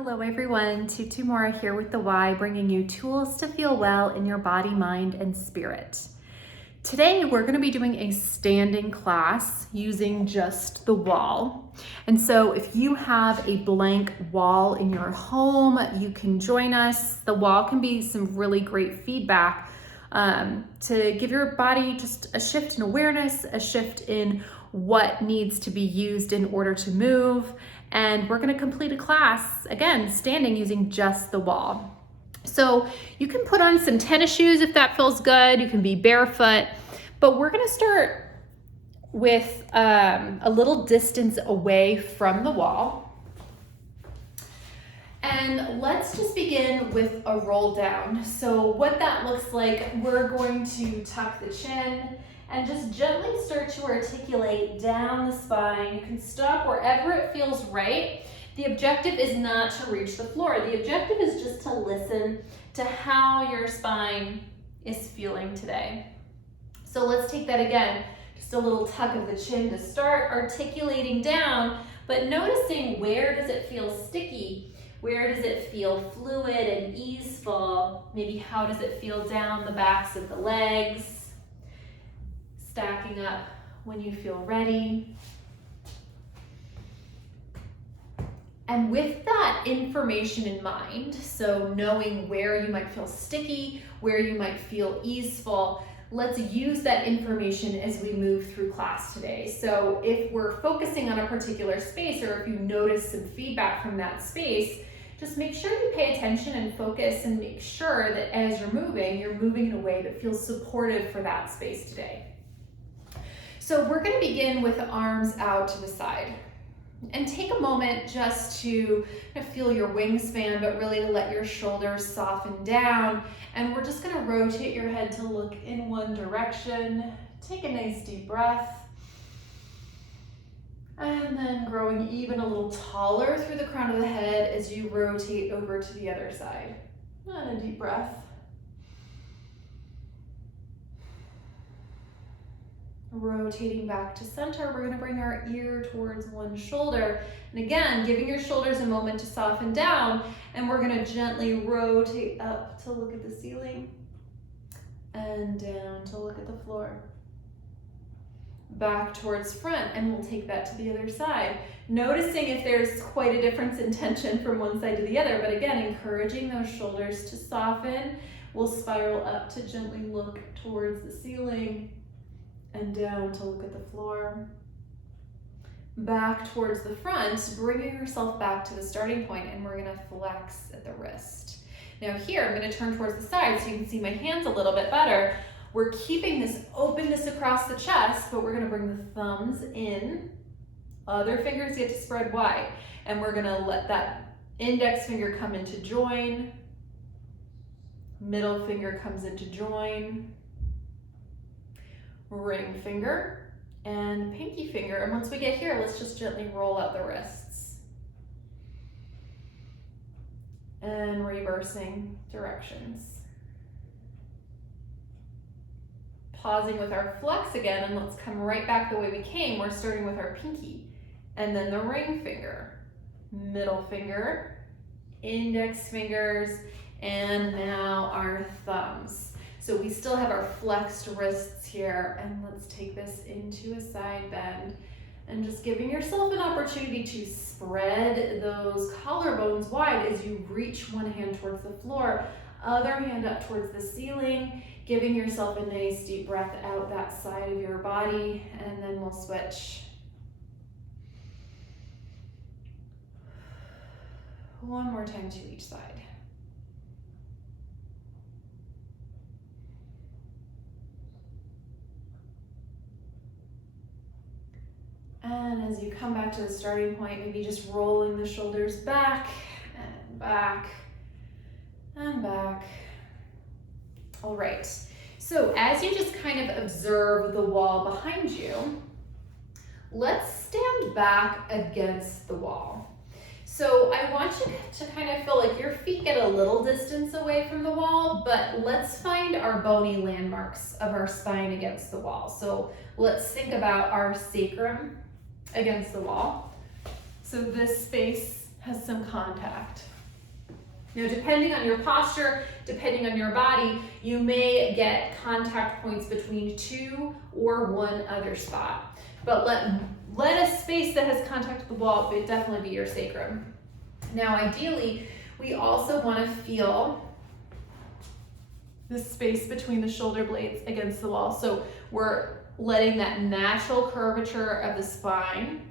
Hello everyone, Tutu Mora here with the Y, bringing you tools to feel well in your body, mind, and spirit. Today we're going to be doing a standing class using just the wall. And so if you have a blank wall in your home, you can join us. The wall can be some really great feedback to give your body just a shift in awareness, a shift in what needs to be used in order to move. And we're going to complete a class, again, standing using just the wall. So you can put on some tennis shoes if that feels good. You can be barefoot, but we're going to start with a little distance away from the wall. And let's just begin with a roll down. So what that looks like, we're going to tuck the chin and just gently start to articulate down the spine. You can stop wherever it feels right. The objective is not to reach the floor. The objective is just to listen to how your spine is feeling today. So let's take that again. Just a little tuck of the chin to start, articulating down, but noticing where does it feel sticky? Where does it feel fluid and easeful? Maybe how does it feel down the backs of the legs? Stacking up when you feel ready. And with that information in mind, so knowing where you might feel sticky, where you might feel easeful, let's use that information as we move through class today. So if we're focusing on a particular space, or if you notice some feedback from that space, just make sure you pay attention and focus and make sure that as you're moving in a way that feels supportive for that space today. So we're going to begin with the arms out to the side. And take a moment just to feel your wingspan, but really to let your shoulders soften down. And we're just going to rotate your head to look in one direction. Take a nice deep breath. And then growing even a little taller through the crown of the head as you rotate over to the other side. And a deep breath. Rotating back to center, we're going to bring our ear towards one shoulder. And again, giving your shoulders a moment to soften down. And we're going to gently rotate up to look at the ceiling and down to look at the floor. Back towards front, and we'll take that to the other side. Noticing if there's quite a difference in tension from one side to the other, but again, encouraging those shoulders to soften. We'll spiral up to gently look towards the ceiling and down to look at the floor. Back towards the front, bringing yourself back to the starting point, and we're gonna flex at the wrist. Now here, I'm gonna turn towards the side so you can see my hands a little bit better. We're keeping this openness across the chest, but we're gonna bring the thumbs in. Other fingers get to spread wide, and we're gonna let that index finger come into join. Middle finger comes into join. Ring finger and pinky finger. And once we get here, let's just gently roll out the wrists. And reversing directions. Pausing with our flex again, and let's come right back the way we came. We're starting with our pinky, and then the ring finger, middle finger, index fingers, and now our thumbs. So we still have our flexed wrists here, and let's take this into a side bend and just giving yourself an opportunity to spread those collarbones wide as you reach one hand towards the floor, other hand up towards the ceiling, giving yourself a nice deep breath out that side of your body, and then we'll switch. One more time to each side. And as you come back to the starting point, maybe just rolling the shoulders back and back and back. All right, so as you just kind of observe the wall behind you, let's stand back against the wall. So I want you to kind of feel like your feet get a little distance away from the wall, but let's find our bony landmarks of our spine against the wall. So let's think about our sacrum against the wall. So this space has some contact. Now, depending on your posture, depending on your body, you may get contact points between 2 or 1 other spot. But let a space that has contact with the wall definitely be your sacrum. Now, ideally, we also want to feel the space between the shoulder blades against the wall. So we're letting that natural curvature of the spine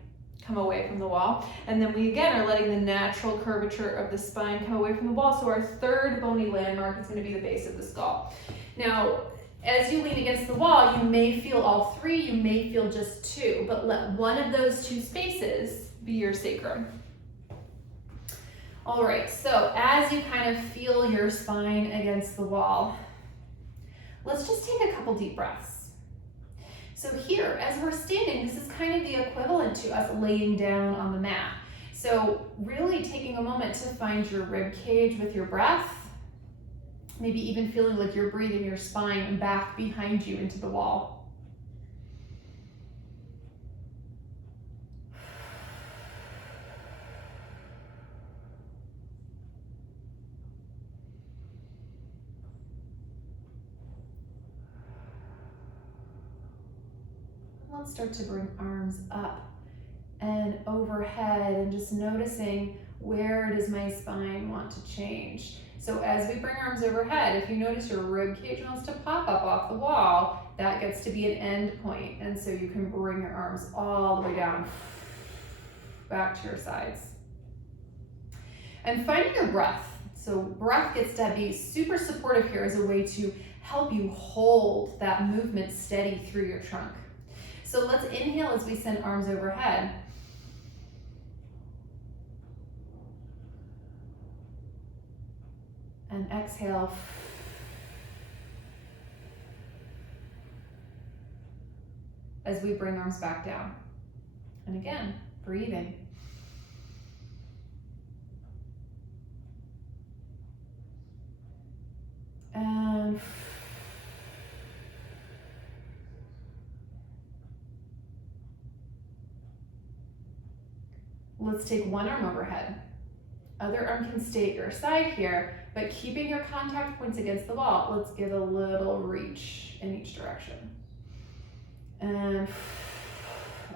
come away from the wall. And then we again are letting the natural curvature of the spine come away from the wall. So our third bony landmark is going to be the base of the skull. Now, as you lean against the wall, you may feel all 3, you may feel just 2, but let one of those 2 spaces be your sacrum. All right, so as you kind of feel your spine against the wall, let's just take a couple deep breaths. So here, as we're standing, this is kind of the equivalent to us laying down on the mat. So really taking a moment to find your rib cage with your breath, maybe even feeling like you're breathing your spine back behind you into the wall. Let's start to bring arms up and overhead and just noticing where does my spine want to change. So as we bring arms overhead, if you notice your rib cage wants to pop up off the wall, that gets to be an end point. And so you can bring your arms all the way down, back to your sides. And finding your breath. So breath gets to be super supportive here as a way to help you hold that movement steady through your trunk. So let's inhale as we send arms overhead. And exhale. As we bring arms back down. And again, breathing. And let's take one arm overhead. Other arm can stay at your side here, but keeping your contact points against the wall, let's give a little reach in each direction. And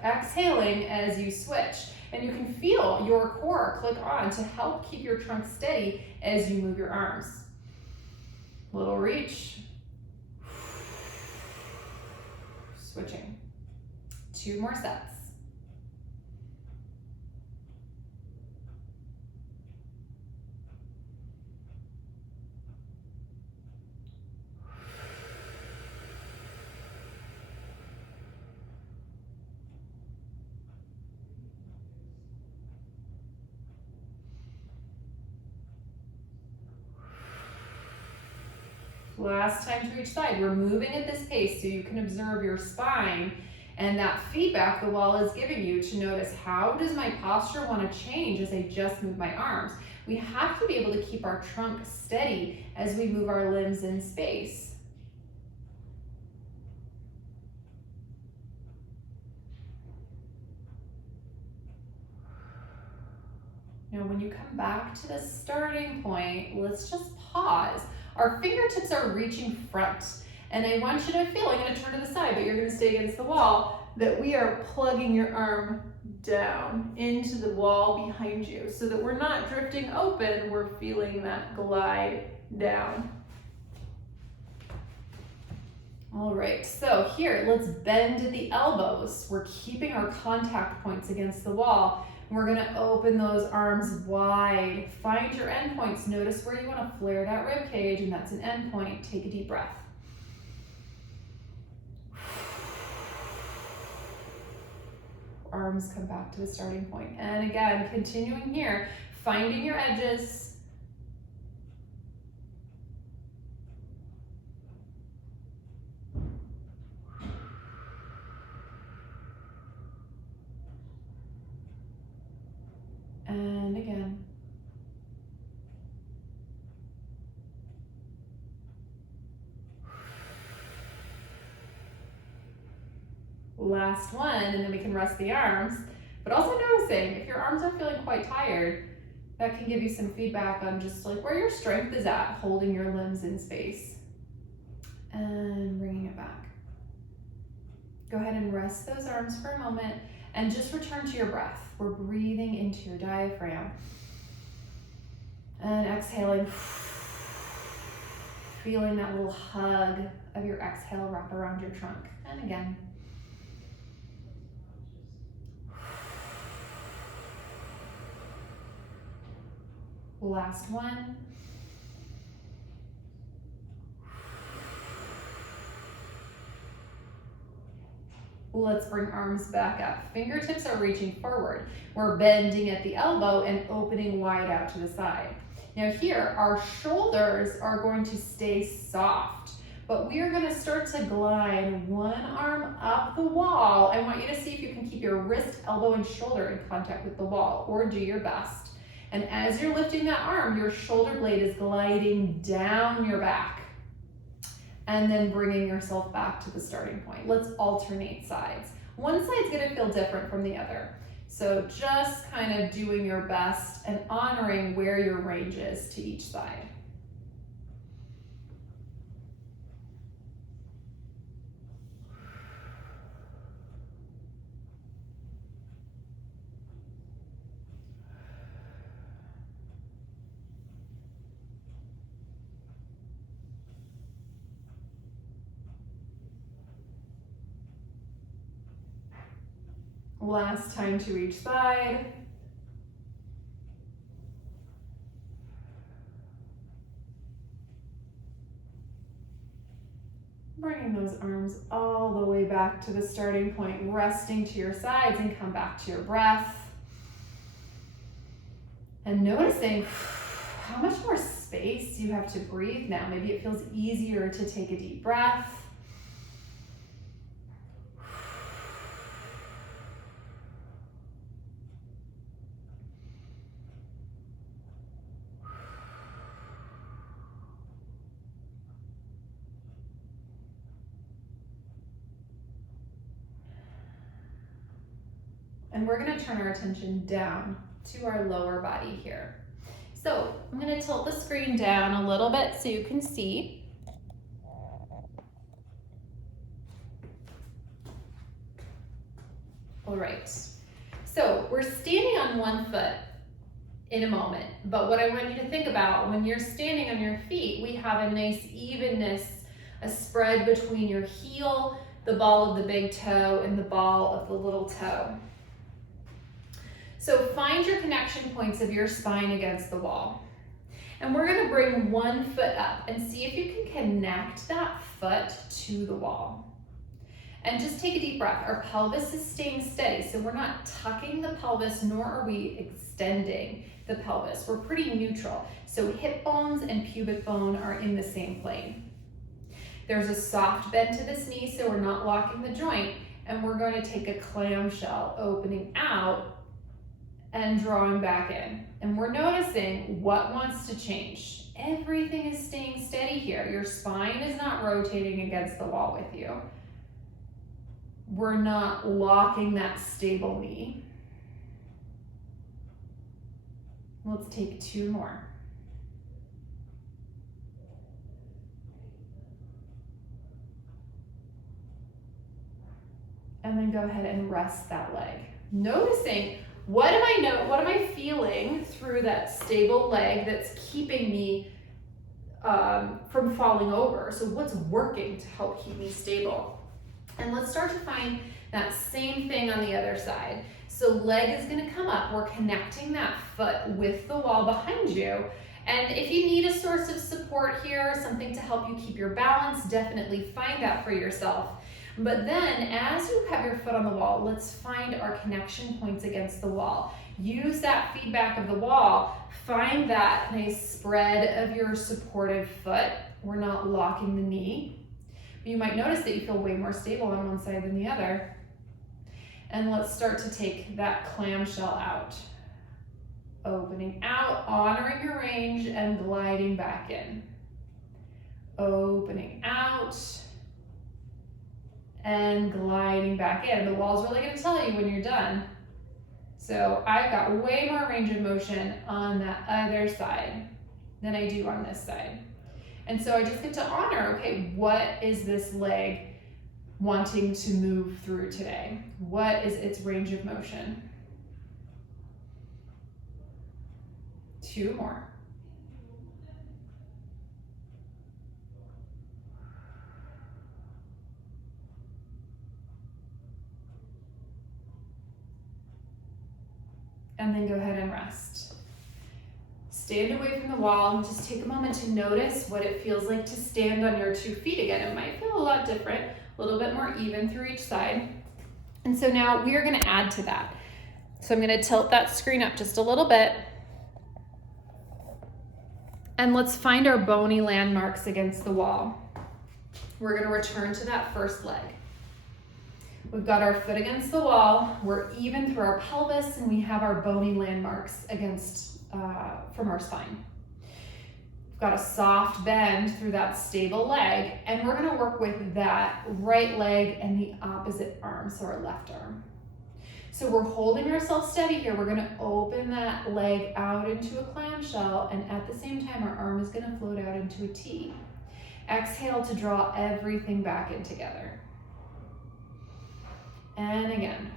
exhaling as you switch. And you can feel your core click on to help keep your trunk steady as you move your arms. Little reach. Switching. 2 more sets. Last time to each side. We're moving at this pace so you can observe your spine and that feedback the wall is giving you to notice, how does my posture want to change as I just move my arms? We have to be able to keep our trunk steady as we move our limbs in space. Now, when you come back to the starting point, let's just pause. Our fingertips are reaching front, and I want you to feel, I'm going to turn to the side, but you're going to stay against the wall, that we are plugging your arm down into the wall behind you so that we're not drifting open, we're feeling that glide down. All right, so here, let's bend the elbows. We're keeping our contact points against the wall. We're gonna open those arms wide. Find your endpoints. Notice where you wanna flare that rib cage, and that's an endpoint. Take a deep breath. Arms come back to the starting point. And again, continuing here, finding your edges. And again. Last one, and then we can rest the arms. But also noticing, if your arms are feeling quite tired, That can give you some feedback on just like where your strength is at, holding your limbs in space. And bringing it back. Go ahead and rest those arms for a moment and just return to your breath. We're breathing into your diaphragm. And exhaling, feeling that little hug of your exhale wrap around your trunk. And again. Last one. Let's bring arms back up. Fingertips are reaching forward. We're bending at the elbow and opening wide out to the side. Now here, our shoulders are going to stay soft, but we are going to start to glide one arm up the wall. I want you to see if you can keep your wrist, elbow, and shoulder in contact with the wall, or do your best. And as you're lifting that arm, your shoulder blade is gliding down your back. And then bringing yourself back to the starting point. Let's alternate sides. One side's gonna feel different from the other. So just kind of doing your best and honoring where your range is to each side. Last time to each side. Bringing those arms all the way back to the starting point, resting to your sides and come back to your breath. And noticing how much more space you have to breathe now. Maybe it feels easier to take a deep breath. And we're gonna turn our attention down to our lower body here. So I'm gonna tilt the screen down a little bit so you can see. All right, so we're standing on one foot in a moment, but what I want you to think about when you're standing on your feet, we have a nice evenness, a spread between your heel, the ball of the big toe, and the ball of the little toe. So find your connection points of your spine against the wall. And we're gonna bring one foot up and see if you can connect that foot to the wall. And just take a deep breath. Our pelvis is staying steady, so we're not tucking the pelvis, nor are we extending the pelvis. We're pretty neutral. So hip bones and pubic bone are in the same plane. There's a soft bend to this knee, so we're not locking the joint. And we're going to take a clamshell, opening out and drawing back in. And we're noticing what wants to change. Everything is staying steady here. Your spine is not rotating against the wall with you. We're not locking that stable knee. Let's take two more. And then go ahead and rest that leg. Noticing what am I feeling through that stable leg that's keeping me from falling over? So what's working to help keep me stable? And let's start to find that same thing on the other side. So leg is gonna come up. We're connecting that foot with the wall behind you. And if you need a source of support here, something to help you keep your balance, definitely find that for yourself. But then as you have your foot on the wall, let's find our connection points against the wall. Use that feedback of the wall. Find that nice spread of your supportive foot. We're not locking the knee. But you might notice that you feel way more stable on one side than the other. And let's start to take that clamshell out. Opening out, honoring your range, and gliding back in. Opening out, and gliding back in. The wall's really gonna tell you when you're done. So I've got way more range of motion on that other side than I do on this side. And so I just get to honor, okay, what is this leg wanting to move through today? What is its range of motion? 2 more. And then go ahead and rest. Stand away from the wall and just take a moment to notice what it feels like to stand on your 2 feet again. It might feel a lot different, a little bit more even through each side. And so now we are going to add to that. So I'm going to tilt that screen up just a little bit. And let's find our bony landmarks against the wall. We're going to return to that first leg. We've got our foot against the wall, we're even through our pelvis, and we have our bony landmarks against from our spine. We've got a soft bend through that stable leg, and we're gonna work with that right leg and the opposite arm, so our left arm. So we're holding ourselves steady here. We're gonna open that leg out into a clamshell, and at the same time, our arm is gonna float out into a T. Exhale to draw everything back in together. And again.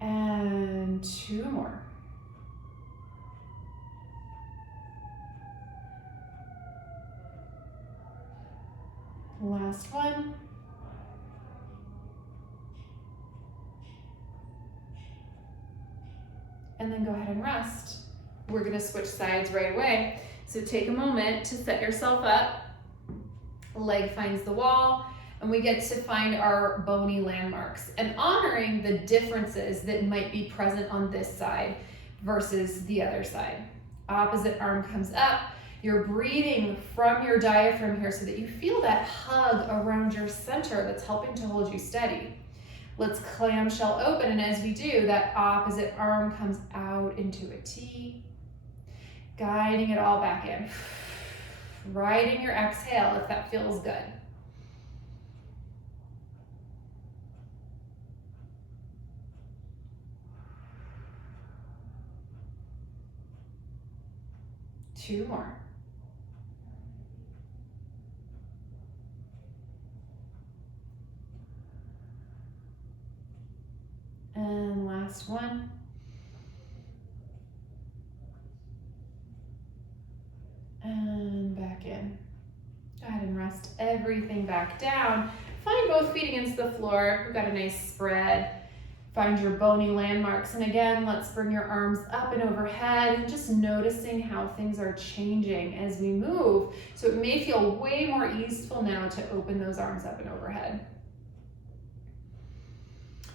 And 2 more. Last one. And then go ahead and rest. We're going to switch sides right away. So take a moment to set yourself up. Leg finds the wall, and we get to find our bony landmarks and honoring the differences that might be present on this side versus the other side. Opposite arm comes up. You're breathing from your diaphragm here so that you feel that hug around your center that's helping to hold you steady. Let's clamshell open, and as we do, that opposite arm comes out into a T. Guiding it all back in. Riding your exhale if that feels good. Two more. And last one. And back in. Go ahead and rest everything back down. Find both feet against the floor. We've got a nice spread. Find your bony landmarks. And again, let's bring your arms up and overhead and just noticing how things are changing as we move. So it may feel way more easeful now to open those arms up and overhead.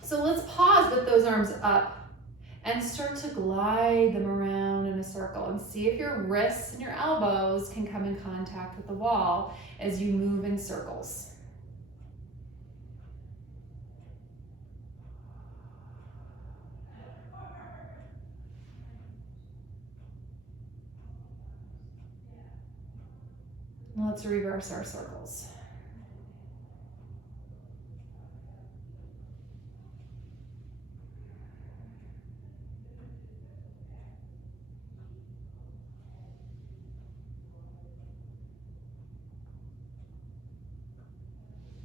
So let's pause with those arms up and start to glide them around in a circle and see if your wrists and your elbows can come in contact with the wall as you move in circles. Let's reverse our circles.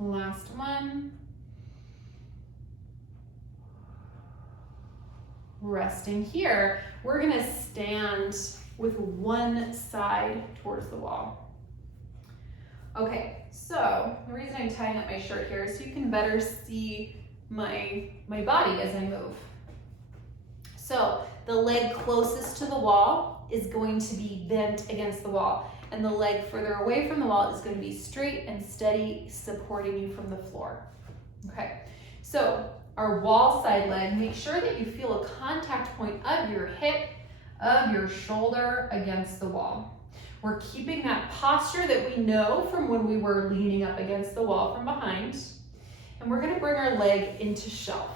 Last one. Resting here, we're gonna stand with one side towards the wall. Okay, so the reason I'm tying up my shirt here is so you can better see my body as I move. So the leg closest to the wall is going to be bent against the wall, and the leg further away from the wall is going to be straight and steady, supporting you from the floor. Okay, so our wall side leg, make sure that you feel a contact point of your hip, of your shoulder against the wall. We're keeping that posture that we know from when we were leaning up against the wall from behind, and we're going to bring our leg into shelf.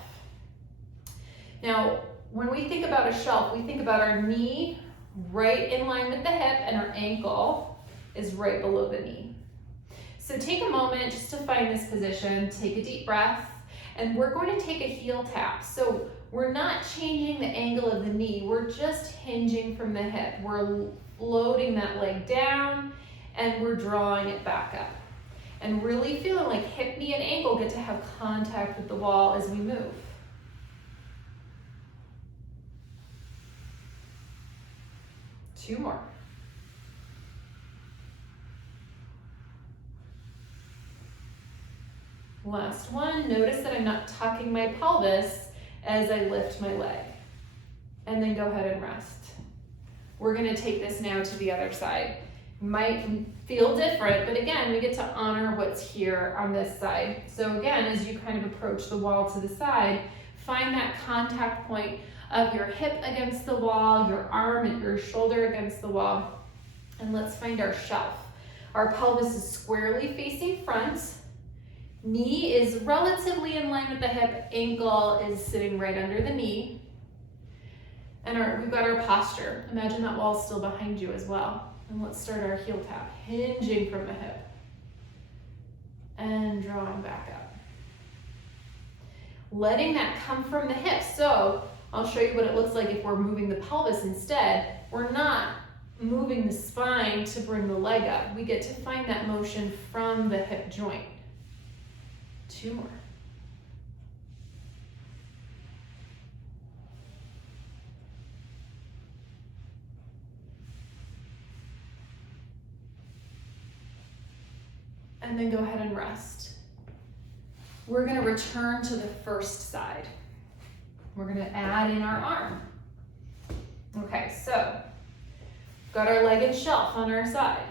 Now, when we think about a shelf, we think about our knee right in line with the hip, and our ankle is right below the knee. So take a moment just to find this position, take a deep breath, and we're going to take a heel tap. So we're not changing the angle of the knee, we're just hinging from the hip. We're loading that leg down and we're drawing it back up. And really feeling like hip, knee, and ankle get to have contact with the wall as we move. Two more. Last one, notice that I'm not tucking my pelvis as I lift my leg. And then go ahead and rest. We're gonna take this now to the other side. Might feel different, but again, we get to honor what's here on this side. So again, as you kind of approach the wall to the side, find that contact point of your hip against the wall, your arm and your shoulder against the wall. And let's find our shelf. Our pelvis is squarely facing front. Knee is relatively in line with the hip, ankle is sitting right under the knee. And we've got our posture. Imagine that wall's still behind you as well. And let's start our heel tap, hinging from the hip. And drawing back up. Letting that come from the hip. So I'll show you what it looks like if we're moving the pelvis instead. We're not moving the spine to bring the leg up. We get to find that motion from the hip joint. Two more. And then go ahead and rest. We're going to return to the first side. We're going to add in our arm. Okay, so got our leg and shelf on our side.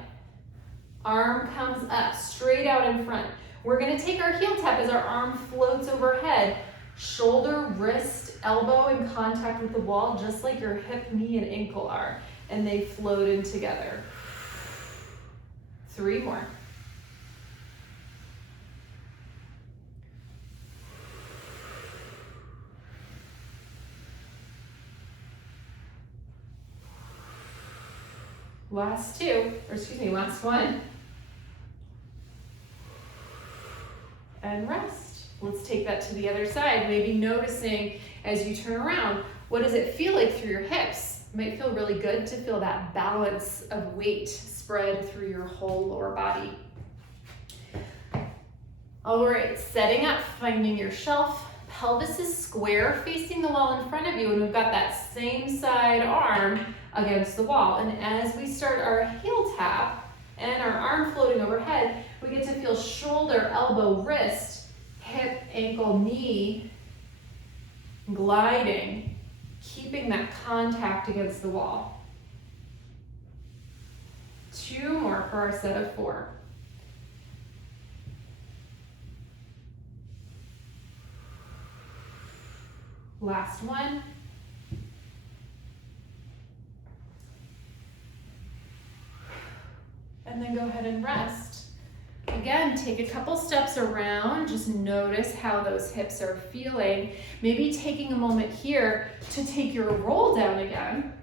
Arm comes up, straight out in front. We're going to take our heel tap as our arm floats overhead. Shoulder, wrist, elbow in contact with the wall, just like your hip, knee, and ankle are. And they float in together. Three more. Last two, or excuse me, last one. And rest. Let's take that to the other side. Maybe noticing as you turn around, what does it feel like through your hips? It might feel really good to feel that balance of weight spread through your whole lower body. All right, setting up, finding your shelf. Pelvis is square facing the wall in front of you, and we've got that same side arm against the wall. And as we start our heel tap and our arm floating overhead, we get to feel shoulder, elbow, wrist, hip, ankle, knee gliding, keeping that contact against the wall. Two more for our set of four. Last one. And then go ahead and rest. Again, take a couple steps around, just notice how those hips are feeling. Maybe taking a moment here to take your roll down again.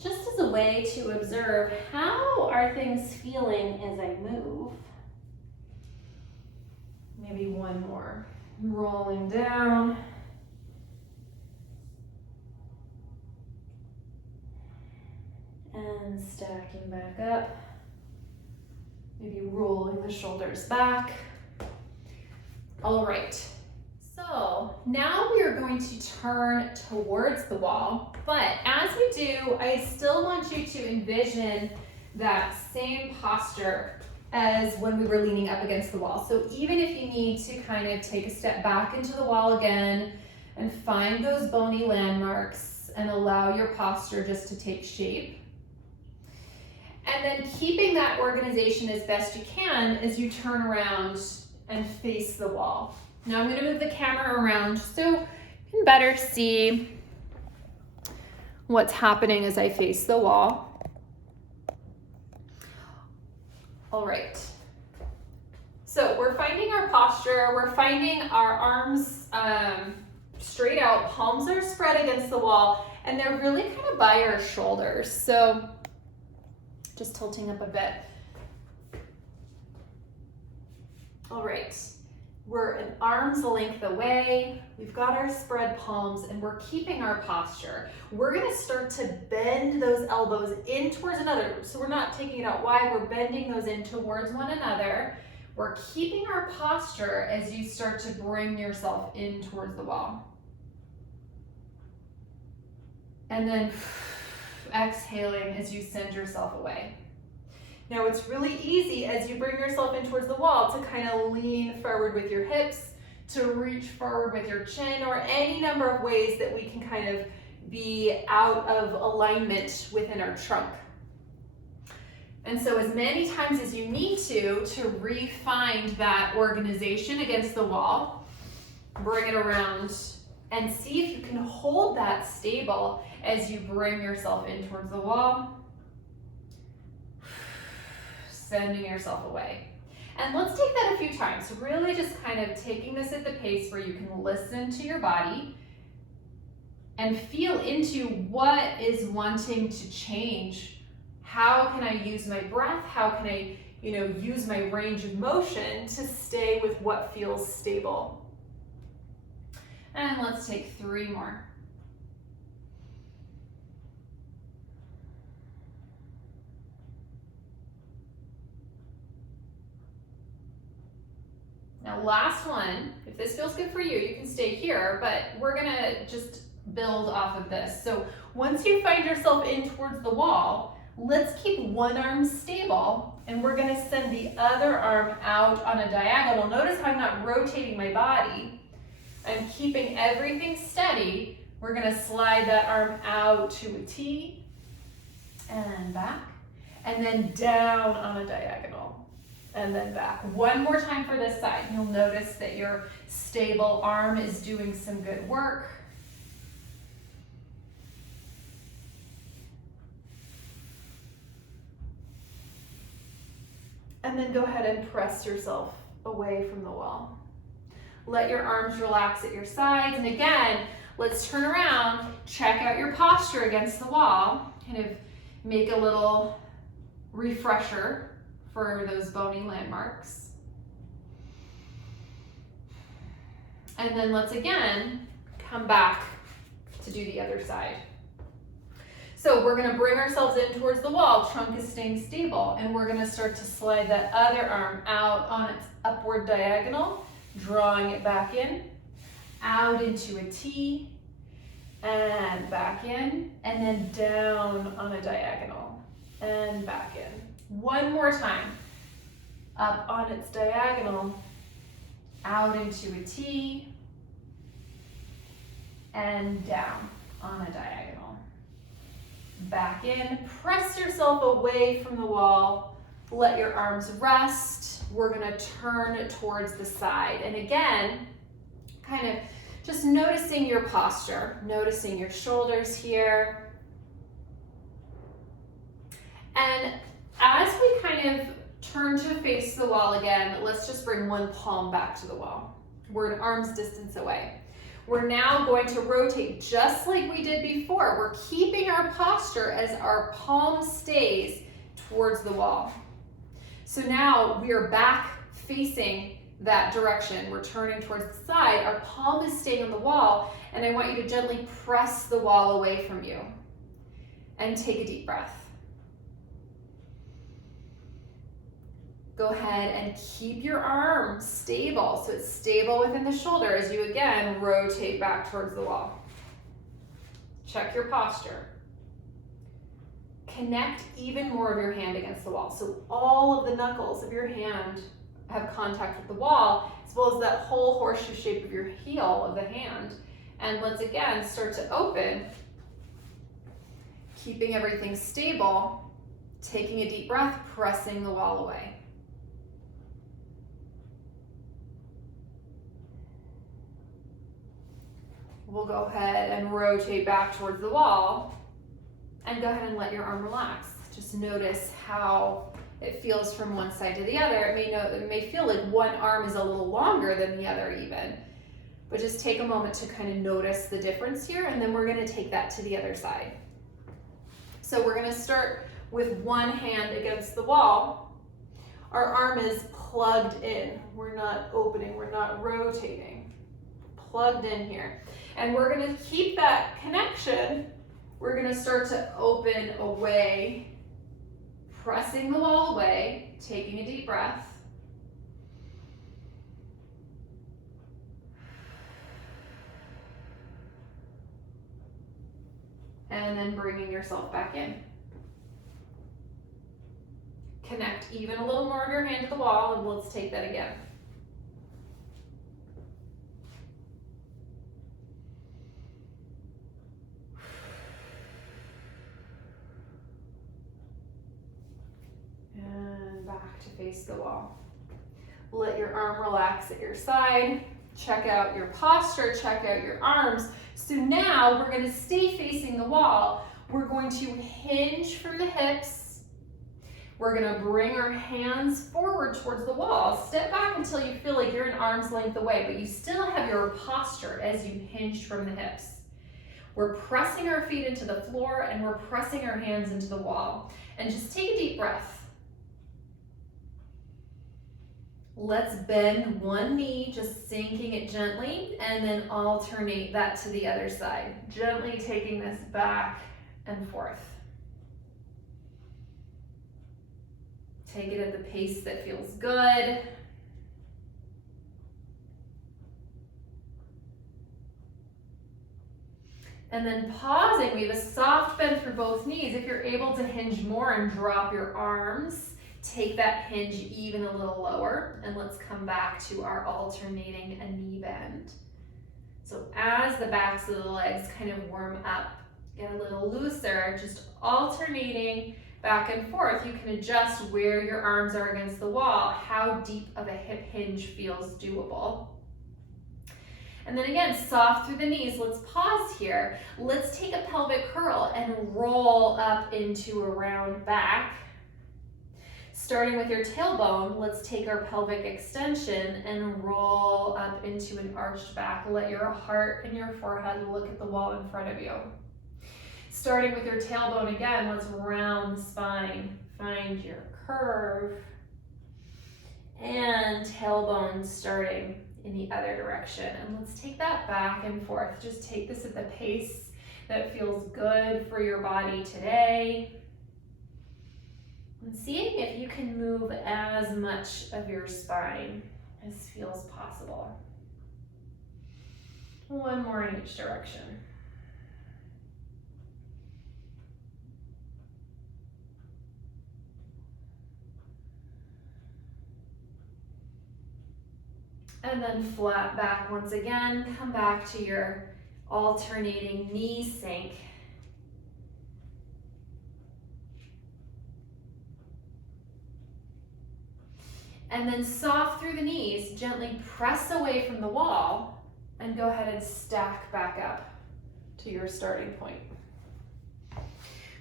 Just as a way to observe, how are things feeling as I move? Maybe one more. Rolling down. And stacking back up. Maybe rolling the shoulders back. All right, so now we are going to turn towards the wall, but as we do, I still want you to envision that same posture as when we were leaning up against the wall. So even if you need to kind of take a step back into the wall again and find those bony landmarks and allow your posture just to take shape. And then keeping that organization as best you can as you turn around and face the wall. Now I'm going to move the camera around so you can better see what's happening as I face the wall. All right. So we're finding our posture. We're finding our arms straight out. Palms are spread against the wall, and they're really kind of by our shoulders. So just tilting up a bit. All right, we're an arm's length away. We've got our spread palms and we're keeping our posture. We're gonna start to bend those elbows in towards another. So we're not taking it out wide, we're bending those in towards one another. We're keeping our posture as you start to bring yourself in towards the wall. And then exhaling as you send yourself away. Now it's really easy as you bring yourself in towards the wall to kind of lean forward with your hips, to reach forward with your chin, or any number of ways that we can kind of be out of alignment within our trunk. And so as many times as you need to re-find that organization against the wall, bring it around and see if you can hold that stable as you bring yourself in towards the wall. Sending yourself away. And let's take that a few times. Really just kind of taking this at the pace where you can listen to your body and feel into what is wanting to change. How can I use my breath? How can I, use my range of motion to stay with what feels stable? And let's take 3 more. Now last one, if this feels good for you, you can stay here, but we're gonna just build off of this. So once you find yourself in towards the wall, let's keep one arm stable and we're gonna send the other arm out on a diagonal. Notice how I'm not rotating my body. I'm keeping everything steady. We're gonna slide that arm out to a T and back, and then down on a diagonal. And then back. One more time for this side. You'll notice that your stable arm is doing some good work. And then go ahead and press yourself away from the wall. Let your arms relax at your sides. And again, let's turn around, check out your posture against the wall, kind of make a little refresher for those bony landmarks. And then let's again come back to do the other side. So we're gonna bring ourselves in towards the wall, trunk is staying stable, and we're gonna start to slide that other arm out on its upward diagonal, drawing it back in, out into a T, and back in, and then down on a diagonal, and back in. One more time, up on its diagonal, out into a T, and down on a diagonal. Back in, press yourself away from the wall, let your arms rest. We're gonna turn towards the side. And again, kind of just noticing your posture, noticing your shoulders here. And as we kind of turn to face the wall again, let's just bring one palm back to the wall. We're an arm's distance away. We're now going to rotate just like we did before. We're keeping our posture as our palm stays towards the wall. So now we are back facing that direction. We're turning towards the side. Our palm is staying on the wall, and I want you to gently press the wall away from you. And take a deep breath. Go ahead and keep your arm stable, so it's stable within the shoulder as you again rotate back towards the wall. Check your posture. Connect even more of your hand against the wall, so all of the knuckles of your hand have contact with the wall, as well as that whole horseshoe shape of your heel of the hand. And let's again start to open, keeping everything stable, taking a deep breath, pressing the wall away. We'll go ahead and rotate back towards the wall and go ahead and let your arm relax. Just notice how it feels from one side to the other. It may feel like one arm is a little longer than the other even, but just take a moment to kind of notice the difference here, and then we're gonna take that to the other side. So we're gonna start with one hand against the wall. Our arm is plugged in. We're not opening, we're not rotating. Plugged in here. And we're gonna keep that connection. We're gonna start to open away, pressing the wall away, taking a deep breath. And then bringing yourself back in. Connect even a little more of your hand to the wall, and let's take that again. And back to face the wall. Let your arm relax at your side. Check out your posture, check out your arms. So now we're going to stay facing the wall. We're going to hinge from the hips. We're going to bring our hands forward towards the wall. Step back until you feel like you're an arm's length away, but you still have your posture as you hinge from the hips. We're pressing our feet into the floor and we're pressing our hands into the wall. And just take a deep breath. Let's bend one knee, just sinking it gently, and then alternate that to the other side. Gently taking this back and forth. Take it at the pace that feels good. And then pausing, we have a soft bend through both knees. If you're able to hinge more and drop your arms, take that hinge even a little lower, and let's come back to our alternating a knee bend. So as the backs of the legs kind of warm up, get a little looser, just alternating back and forth. You can adjust where your arms are against the wall, how deep of a hip hinge feels doable. And then again, soft through the knees. Let's pause here. Let's take a pelvic curl and roll up into a round back. Starting with your tailbone, let's take our pelvic extension and roll up into an arched back. Let your heart and your forehead look at the wall in front of you. Starting with your tailbone again, let's round the spine. Find your curve. And tailbone starting in the other direction. And let's take that back and forth. Just take this at the pace that feels good for your body today. And seeing if you can move as much of your spine as feels possible. One more in each direction. And then flat back once again. Come back to your alternating knee sink. And then soft through the knees, gently press away from the wall and go ahead and stack back up to your starting point.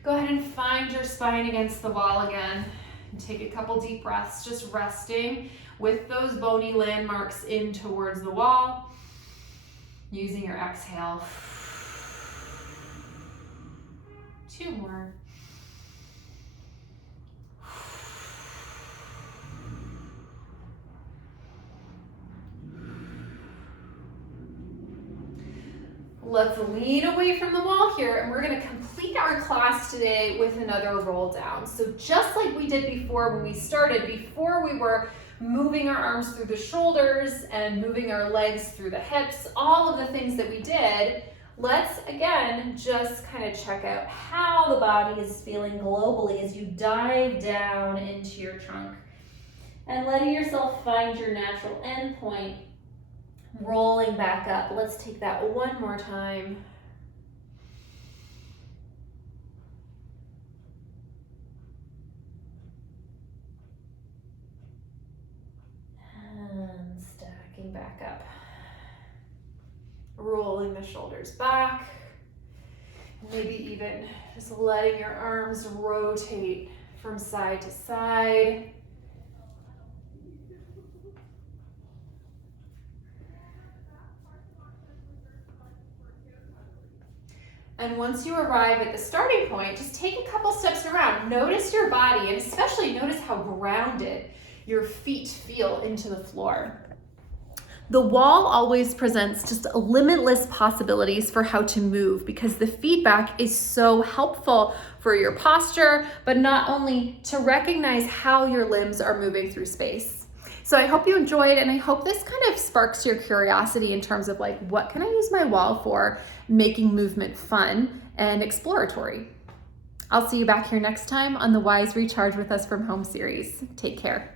Go ahead and find your spine against the wall again. And take a couple deep breaths, just resting with those bony landmarks in towards the wall. Using your exhale. 2 more. Let's lean away from the wall here, and we're going to complete our class today with another roll down. So just like we did before when we started, before we were moving our arms through the shoulders and moving our legs through the hips, all of the things that we did, let's again just kind of check out how the body is feeling globally as you dive down into your trunk and letting yourself find your natural end point. Rolling back up. Let's take that one more time. And stacking back up. Rolling the shoulders back. Maybe even just letting your arms rotate from side to side. And once you arrive at the starting point, just take a couple steps around. Notice your body, and especially notice how grounded your feet feel into the floor. The wall always presents just limitless possibilities for how to move because the feedback is so helpful for your posture, but not only to recognize how your limbs are moving through space. So I hope you enjoyed, and I hope this kind of sparks your curiosity in terms of like, what can I use my wall for, making movement fun and exploratory. I'll see you back here next time on the Wise Recharge with Us from Home series. Take care.